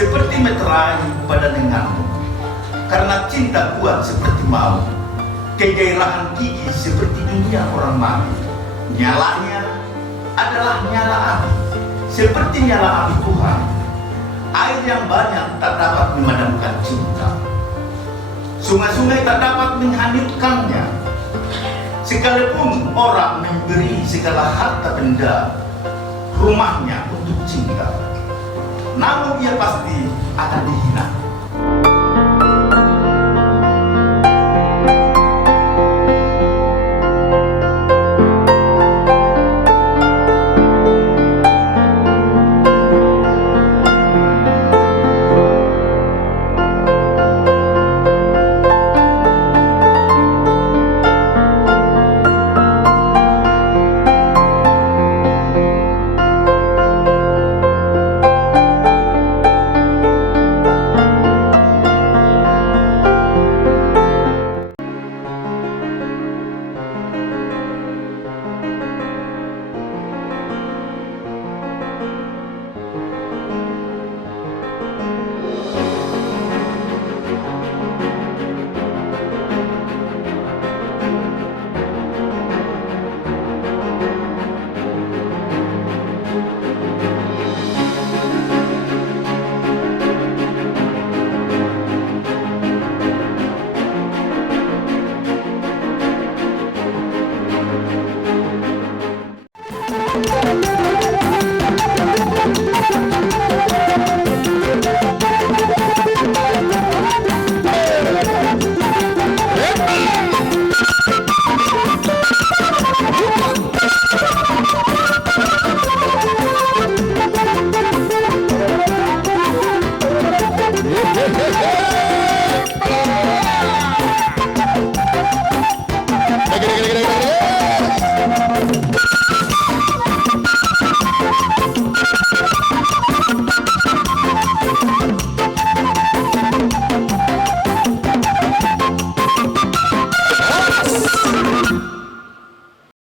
seperti meterai pada denganmu. Karena cinta kuat seperti maut, kegairahan gigi seperti dunia orang mati. Nyalanya adalah nyala api, seperti nyala api Tuhan. Air yang banyak tak dapat memadamkan cinta. Sungai-sungai tak dapat menghanyutkannya. Sekalipun orang memberi segala harta benda rumahnya untuk cinta, namun ia pasti akan dihina.